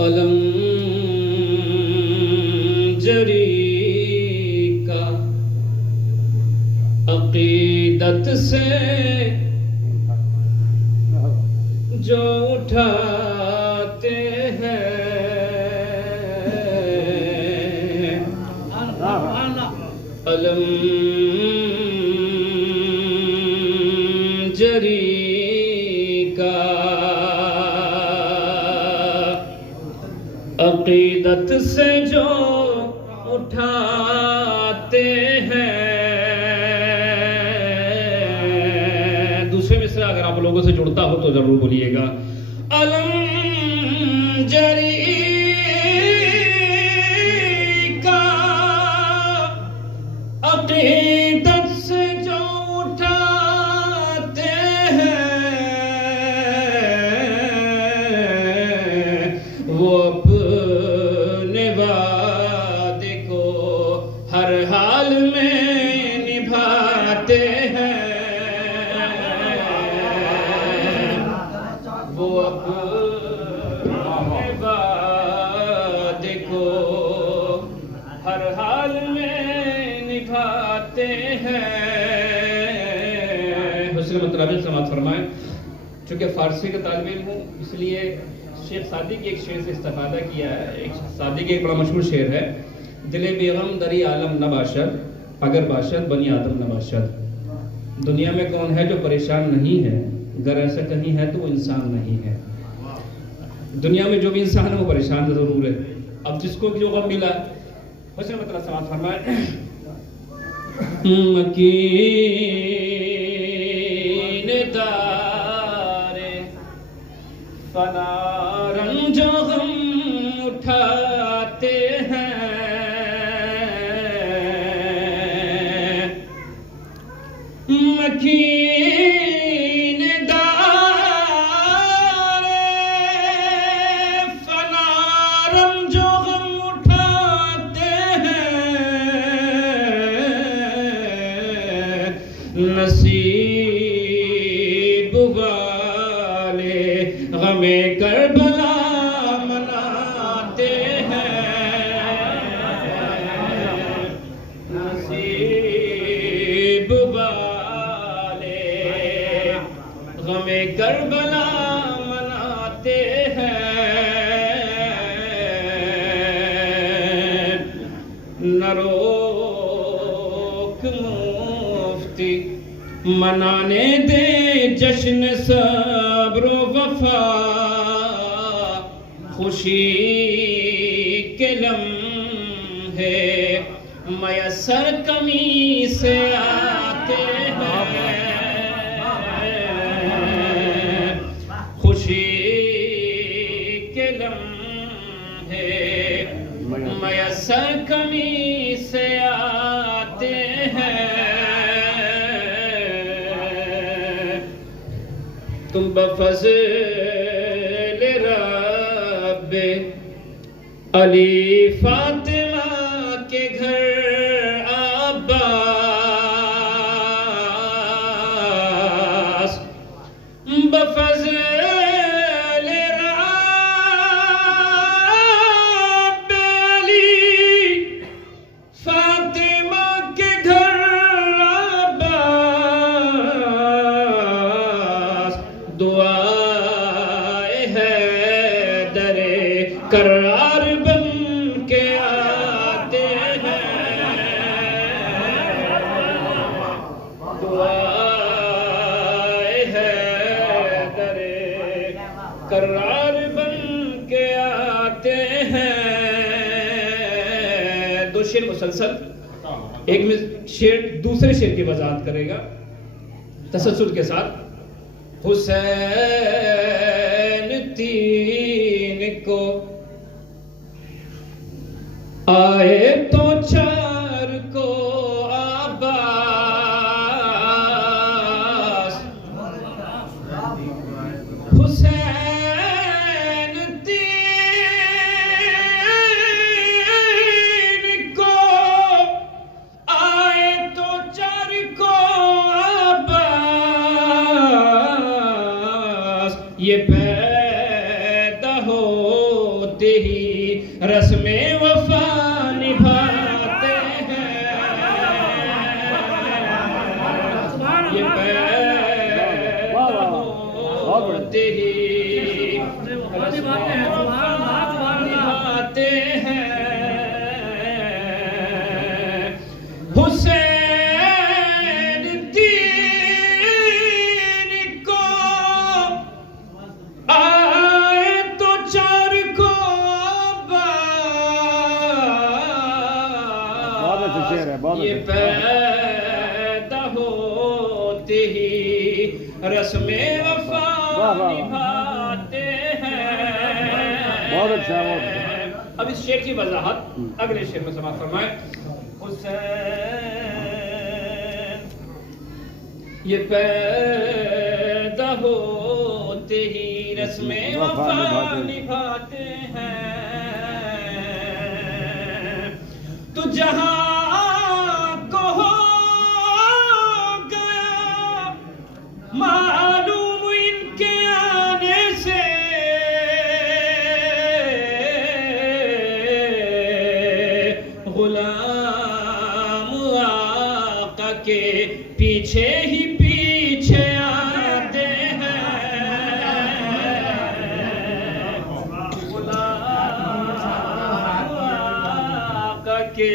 علم جری کا عقیدت سے جو اٹھاتے ہیں علم جری کا عقیدت سے جو اٹھاتے ہیں. دوسرے مصرع اگر آپ لوگوں سے جڑتا ہو تو ضرور بولیے گا. علم جری کا عقیدت سے جو اٹھاتے ہیں وہ اپنے وعدے کو ہر حال میں نبھاتے ہیں. وہ اپنے وعدے کو ہر حال میں نبھاتے ہیں. حسن مطلب سماعت فرمائیں. چونکہ فارسی کا طالب علم ہوں اس لیے شیخ سعدی کے ایک شعر سے استفادہ کیا ہے. ایک سعدی کے ایک بڑا مشہور شعر ہے. دل بیغم دری عالم نہ باشد اگر باشد بنی آدم نہ باشد. دنیا میں کون ہے جو پریشان نہیں ہے؟ اگر ایسا کہیں ہے تو وہ انسان نہیں ہے. دنیا میں جو بھی انسان ہے وہ پریشان ضرور ہے. اب جس کو جو غم ملا حسن مطلب سماعت فرمائے. مکین دار فنا رنج غم اٹھاتے ہیں. مکین دار فنا رنج غم اٹھاتے ہیں. نصیب والے غم کربلا مناتے ہیں. نصیب والے غم کربلا مناتے ہیں. نہ روک مفتی منانے دے جشن صبر و وفا. خوشی کے لمحے میسر کمی سے آتے ہیں. خوشی کے لمحے میسر کمی سے آتے ہیں. تم بفضل رب علی فاطمہ کے گھر عباس. بفضل رب علی فاطمہ کے گھر عباس. دعائے حیدر کرار بن کے آتے ہیں. دعائے حیدر کرار بن کے آتے ہیں. دو شعر مسلسل. ایک میں شعر دوسرے شعر کی وضاحت کرے گا تسلسل کے ساتھ. حسین تین کو آئے تو چار کو عباس. حسین تین کو آئے تو چار کو عباس. یہ پیدا ہو ہوتے ہی رسم وفا نبھاتے ہیں یہ پیدا ہوتے ہی رسم وفا نبھاتے ہیں حسین دین کو آئے تو چار کو یہ پیدا ہوتے ہی رسم وفا نبھاتے ہیں اب اس شعر کی وضاحت اگلے شعر میں سماعت فرمائیں حسین یہ پیدا ہوتے ہی رسم وفا نبھاتے ہیں تو جہاں کو ہو گیا معلوم ان کے آنے سے غلام آقا کے پیچھے ہی پیچھے آتے ہیں غلام آقا کے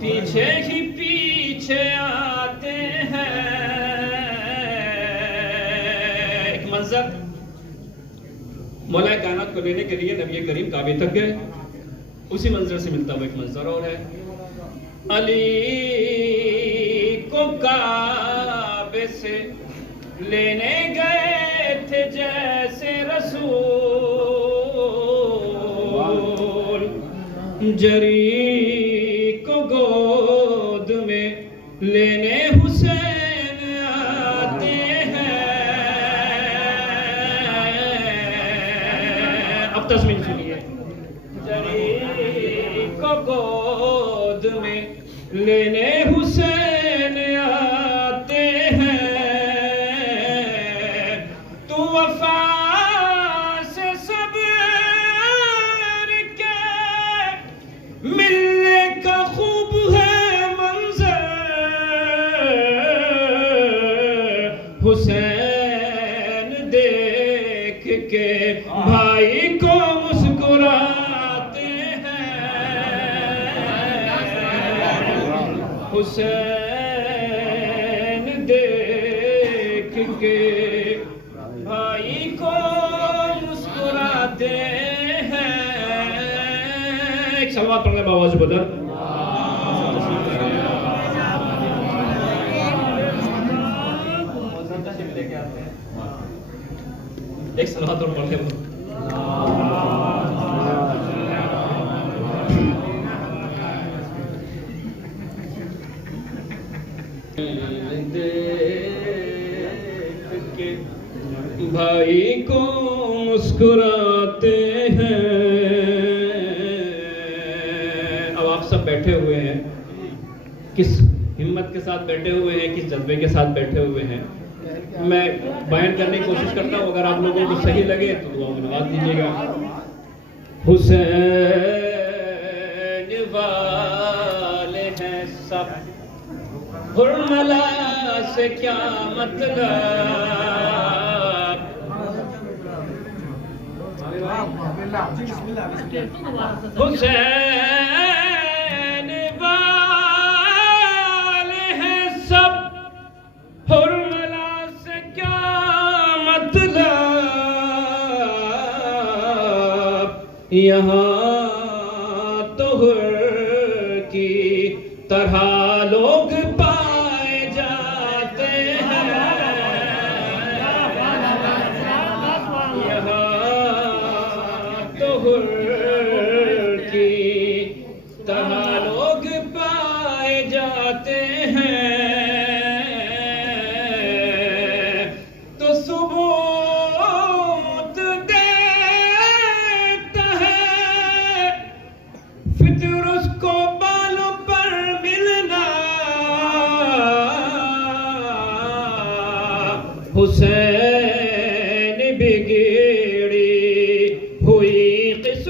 پیچھے ہی پیچھے آتے ہیں ایک منظر مولا کائنات کو لینے کے لیے نبی کریم کعبے تک گئے اسی منظر سے ملتا ہوا ایک منظر اور ہے علی کو کعبے سے لینے گئے تھے جیسے رسول جری کو گود میں لینے حسین آتے ہیں اب تسمین سنیے جری کو گود میں لینے حسین آتے ہیں تو وفا سے صبر کے ملنے کا خوب ہے منظر حسین دیکھ کے بھائی کو مسکراتے ہیں حسین دیکھ کے بھائی کو مسکراتے ہیں ایک سلوات پڑھنے بآواز بدر ایک سلوات اور پڑھنے بدر بھائی کو مسکراتے ہیں اب آپ سب بیٹھے ہوئے ہیں کس ہمت کے ساتھ بیٹھے ہوئے ہیں کس جذبے کے ساتھ بیٹھے ہوئے ہیں میں بیان کرنے کی کوشش کرتا ہوں اگر آپ لوگوں کو صحیح لگے تو دعا میں نواز دیجیے گا حسین والے ہیں سب حرملا سے کیا مطلب حسین والے ہیں سب حرملا سے کیا مطلب یہاں تو حر کی طرح لوگ پائے جاتے ہیں یہاں تو حر کی طرح لوگ پائے جاتے ہیں تو ثبوت دیتا ہے فطر اس کو بالوں پر ملنا حسین بگڑی ہوئی قسمت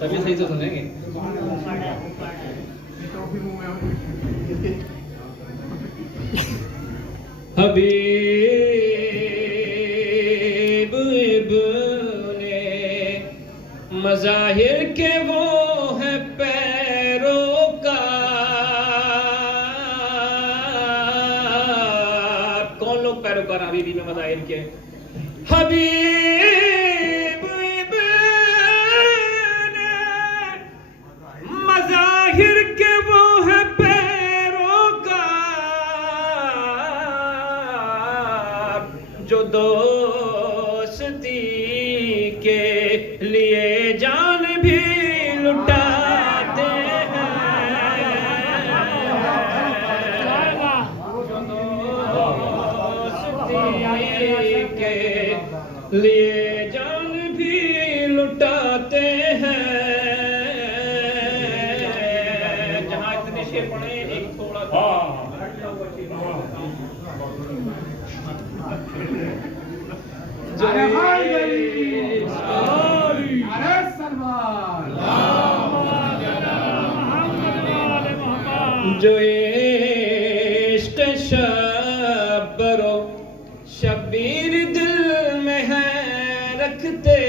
تبھی صحیح سے سنیں گے. حبیب ابن مظاہر کے وہ ہیں پیروکار. کون لوگ پیروکار حبیب ابن مظاہر کے؟ حبیب ابن مظاہر کے وہ ہیں پیروکار جو دوستی کے لیے جان بھی لٹاتے ہیں. جو دوستی کے لیے جان بھی لٹاتے ہیں. جہاں اتنے شعر پڑھے ایک تھوڑا جو عشق شبر و شبیر دل میں ہے رکھتے.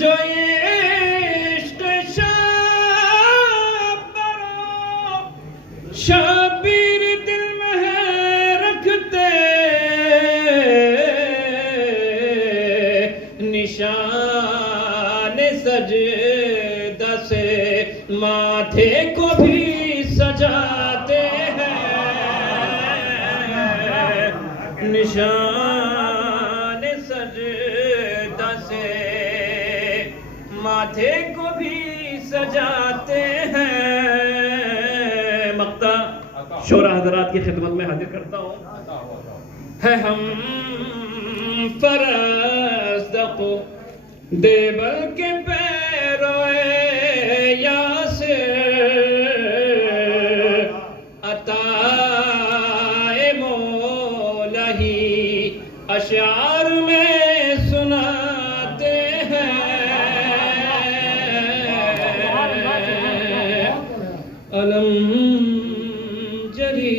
جو عشق شبر و شبیر دل میں ہے رکھتے. نشان سجدہ سے ماتھے کو بھی سجاتے ہیں. نشان سجدہ سے ماتھے کو بھی سجاتے ہیں. مقطع شعراء حضرات کی خدمت میں حاضر کرتا ہوں. ہے ہم فرزدق دیبل کے پیروئے یاسر عطائے مولا ہی اشعار میں سناتے ہیں. علم جری